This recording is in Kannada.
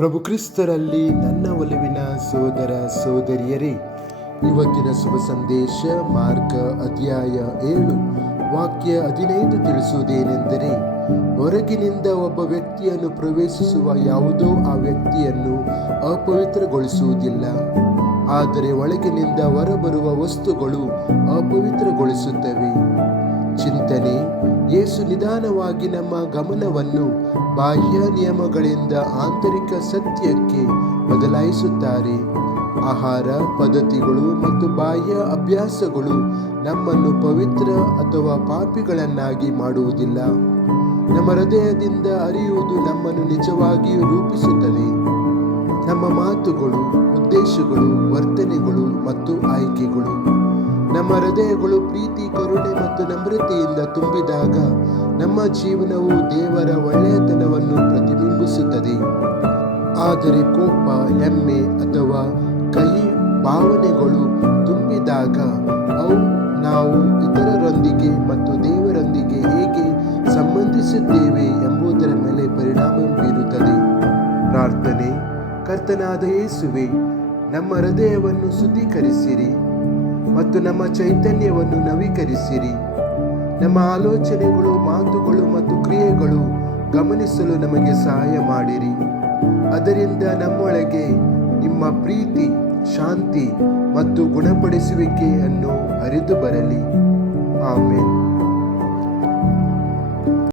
ಪ್ರಭು ಕ್ರಿಸ್ತರಲ್ಲಿ ನನ್ನ ಒಲವಿನ ಸೋದರ ಸೋದರಿಯರೇ, ಇವತ್ತಿನ ಶುಭ ಸಂದೇಶ ಮಾರ್ಕ ಅಧ್ಯಾಯ 7 ವಾಕ್ಯ 15 ತಿಳಿಸುವುದೇನೆಂದರೆ, ಹೊರಗಿನಿಂದ ಒಬ್ಬ ವ್ಯಕ್ತಿಯನ್ನು ಪ್ರವೇಶಿಸುವ ಯಾವುದೋ ಆ ವ್ಯಕ್ತಿಯನ್ನು ಅಪವಿತ್ರಗೊಳಿಸುವುದಿಲ್ಲ, ಆದರೆ ಒಳಗಿನಿಂದ ಹೊರಬರುವ ವಸ್ತುಗಳು ಅಪವಿತ್ರಗೊಳಿಸುತ್ತವೆ. ಚಿಂತನೆ: ಯೇಸು ನಿಧಾನವಾಗಿ ನಮ್ಮ ಗಮನವನ್ನು ಬಾಹ್ಯ ನಿಯಮಗಳಿಂದ ಆಂತರಿಕ ಸತ್ಯಕ್ಕೆ ಬದಲಾಯಿಸುತ್ತಾರೆ. ಆಹಾರ ಪದ್ಧತಿಗಳು ಮತ್ತು ಬಾಹ್ಯ ಅಭ್ಯಾಸಗಳು ನಮ್ಮನ್ನು ಪವಿತ್ರ ಅಥವಾ ಪಾಪಿಗಳನ್ನಾಗಿ ಮಾಡುವುದಿಲ್ಲ. ನಮ್ಮ ಹೃದಯದಿಂದ ಹರಿಯುವುದು ನಮ್ಮನ್ನು ನಿಜವಾಗಿಯೂ ರೂಪಿಸುತ್ತದೆ. ನಮ್ಮ ಮಾತುಗಳು, ಉದ್ದೇಶಗಳು, ವರ್ತನೆಗಳು ಮತ್ತು ಆಯ್ಕೆಗಳು. ನಮ್ಮ ಹೃದಯಗಳು ಪ್ರೀತಿ, ಕರುಣೆ ಮತ್ತು ನಮ್ರತೆಯಿಂದ ತುಂಬಿದಾಗ ನಮ್ಮ ಜೀವನವು ದೇವರ ಒಳ್ಳೆಯತನವನ್ನು ಪ್ರತಿಬಿಂಬಿಸುತ್ತದೆ. ಆದರೆ ಕೋಪ, ಹೆಮ್ಮೆ ಅಥವಾ ಕಹಿ ಭಾವನೆಗಳು ತುಂಬಿದಾಗ ಅವು ನಾವು ಇತರರೊಂದಿಗೆ ಮತ್ತು ದೇವರೊಂದಿಗೆ ಹೇಗೆ ಸಂಬಂಧಿಸುತ್ತೇವೆ ಎಂಬುದರ ಮೇಲೆ ಪರಿಣಾಮ ಬೀರುತ್ತದೆ. ಪ್ರಾರ್ಥನೆ: ಕರ್ತನಾದ ಯೇಸುವೆ, ನಮ್ಮ ಹೃದಯವನ್ನು ಶುದ್ಧೀಕರಿಸಿರಿ ಮತ್ತು ನಮ್ಮ ಚೈತನ್ಯವನ್ನು ನವೀಕರಿಸಿರಿ. ನಮ್ಮ ಆಲೋಚನೆಗಳು, ಮಾತುಗಳು ಮತ್ತು ಕ್ರಿಯೆಗಳು ಗಮನಿಸಲು ನಮಗೆ ಸಹಾಯ ಮಾಡಿರಿ. ಅದರಿಂದ ನಮ್ಮೊಳಗೆ ನಿಮ್ಮ ಪ್ರೀತಿ, ಶಾಂತಿ ಮತ್ತು ಗುಣಪಡಿಸುವಿಕೆಯನ್ನು ಹರಿದು ಬರಲಿ. ಆಮೆನ್.